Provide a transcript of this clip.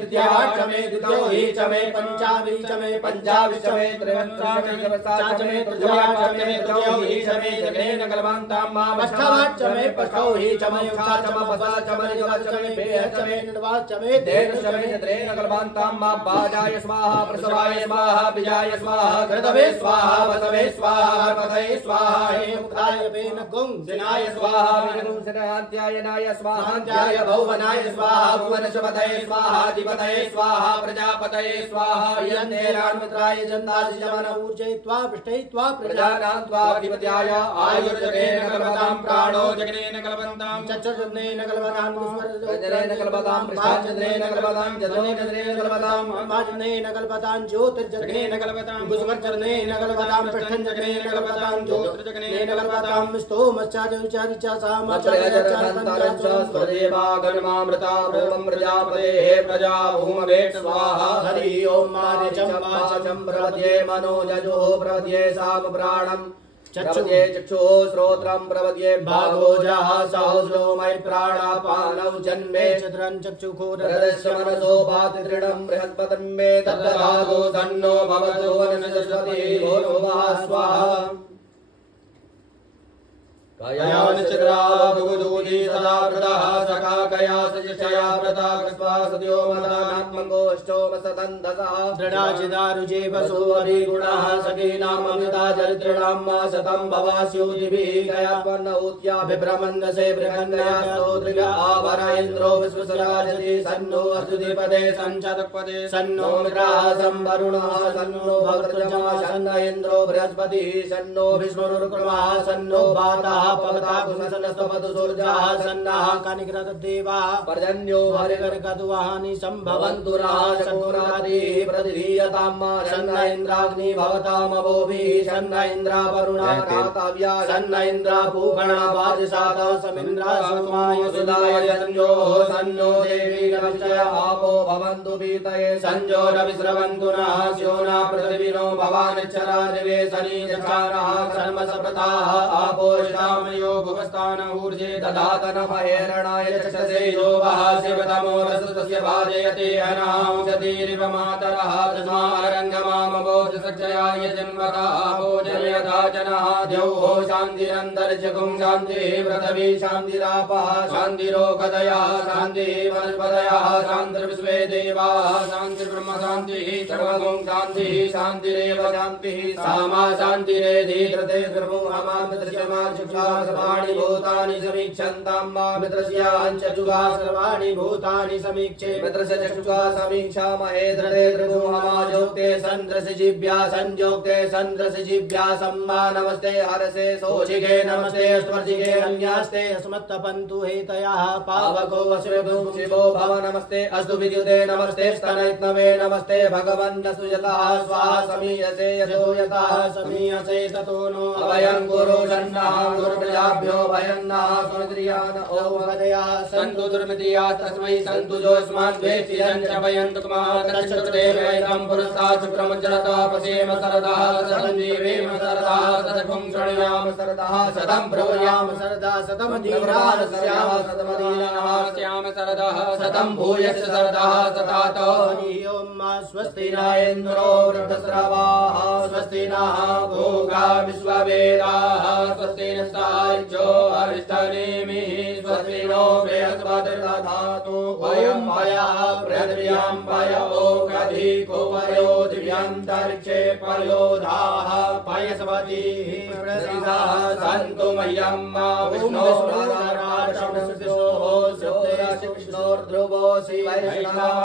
द्वितीयाचमे द्वितीयो च मे पंचावी च मे पंचावी च मे त्रयोदश मे तृतीयाचमे तृतीयो च मे जगनेन कल्पान्तां अष्टमाच मे पष्टौ च मे उच्चाचम पदाच मे योगाच मे पेयच मे निर्वाच मे देश मे चत्रेण कल्पान्तां पाजाय स्वाहा प्रसवाय स्वाहा बीजाय स्वाहा कृतवे स्वाहा वसवे स्वाहा पदये स्वाहा हेमुखाय वेन गुं जिनाय स्वाहा विनुं सिनाध्यायनाय स्वाहा ध्याय भुवनाय स्वाहा भुवनशपदये स्वाहा पतये स्वाहा प्रजापतये स्वाहा यन्नेरान्मित्राय जन्दासिजमन ऊर्जयित्वा पृष्ठयित्वा प्रजानां त्वाधिपत्याय आयुर्जगेन कल्पतां प्राणो जगनेन कल्पन्तां चक्षुर्जगनेन कल्पतां कुस्मरजनेन कल्पतां पृष्ठाचन्द्रेण कल्पतां जदोजनेन कल्पतां वाजनेन कल्पतां ज्योतिर्जगनेन कल्पतां कुस्मरजनेन कल्पतां पृष्ठञ्जगनेन कल्पतां ज्योतिर्जगनेन कल्पतां स्तोमश्चादिचारिचा सामचारिचारपञ्चाच स्वदेवागणमामृता रूपं प्रजापते प्रजा भूमवेट स्वाहा हरि ओम मारिचं प्रपद्ये मनोजजो प्रपद्ये साम प्राणं प्रपद्ये चक्षुः श्रोत्रं प्रपद्ये भागोजः सहस्रो मयि प्राणापानौ जन्मे चतुरं चक्षुः मनसो भाति दृढं बृहस्पतिं मे तद्दधातु तन्नो भवतु वनस्पतिः भूर्भुवः स्वाहा कयानिचिद्राभुगुदूजी सदा वृतः सखा कया सजशया व्रता कृत्वा सद्यो मदानात्मको अष्टोमसतन्दसः दृढाचिदारुजे वसुवरिगुणः सखीनाममिता चरितॄणां मा शतं भवास्योतिभिः कयात्मन्नौत्याभिभ्रमन्दसे बृहन्नयास्तो दृगा आवर इन्द्रो विश्वसराजति सन्नो अस्तुतिपदे सञ्चतपदे सन्नो मित्राः संवरुणः सन्नो भद्रजमा सन्न इन्द्रो बृहस्पतिः सन्नो विष्णुरुक्रमः सन्नो वातः पवता कुसनस्तपतु सूर्याः सन्नाः कनिक्रतदेवाः पर्जन्यो हरिकर्कतुवाहानि सम्भवन्तु राः शकुनादिः प्रतिधीयतां सन्न इन्द्राग्नि भवतामवोभिः सन्न इन्द्रा वरुणा रातव्या सन्न इन्द्रा पूषणा वाजसातः समिन्द्रा सोमाय सुदाय संजोः सन्नो देवी नमश्चय आपो भवन्तु पीतये संजो रविस्रवन्तु नः स्योना पृथिविनो भवानिच्छरा दिवे शनि चक्षारः कर्मसप्रताः आपो मयो भुवस्तान ऊर्जे ददातन महेरणाय चक्षसे यो वः शिवतमो रसस्तस्य भाजयते अनांशतिरिव मातरः तस्मारङ्गमामबोध सक्षयाय जन्मतः भोजयता जनः द्यौः शान्तिरन्तरिक्षगुं शान्तिः पृथिवी शान्तिरापः शान्तिरोगदयः शान्तिः वनस्पतयः शान्तिर्विश्वे देवाः शान्तिर्ब्रह्म शान्तिः सर्वगुं शान्तिः शान्तिरेव शान्तिः सामा शान्तिरेधि कृते सर्वोहमामिदृश्यमा सर्वाणि भूतानि समीक्षन्तां मा मित्रस्याञ्चक्षुषा सर्वाणि भूतानि समीक्षे मित्रस्य चक्षुषा समीक्षामहे दृढे दृढोहमाजोक्ते सन्द्रसजिभ्या संयोक्ते सन्द्रसजिभ्या सम्मा नमस्ते हरसे सोचिगे नमस्ते स्वर्जिगे अन्यास्ते अस्मत्तपन्तु हेतयः पावको वशिवो शिवो भव नमस्ते अस्तु विद्युते नमस्ते स्तनैत्नवे नमस्ते भगवन् सुजतः स्वाहा समीयसे यतो यतः समीयसे ततो नो अभयं गुरु शन्नः गुरुप्रजाभ्यो भयन्नः सुनिद्रियान् ओम वदयाः सन्तु दुर्मित्रिया तस्मै सन्तु जोऽस्मान् द्वेष्टियन् च भयन्तु कुमारश्चतुर्देवैकं पुरस्तात् शुक्रमज्जलतः पश्येम सरदः सतं जीवेम सरदः सततं शृणुयाम सरदः सतं ब्रूयाम सरदः सतं दीर्घास्याम सतमदीनाः स्याम सरदः सतं भूयश्च सरदः तथातो ओम स्वस्ति न इन्द्रो वृद्धस्रवाः स्वस्ति नः भोगा विश्ववेदाः स्वस्ति नस्तार्क्ष्यो अरिष्टनेमिः स्वस्ति नो बृहस्पतिर्दधातु वयं पयः पृथिव्यां पयो गधिको पयो दिव्यान्तरिक्षे पयोधाः पयस्पतिः प्रसिद्धः सन्तु मह्यं विष्णोर्ध्रुवो शिवैष्णवः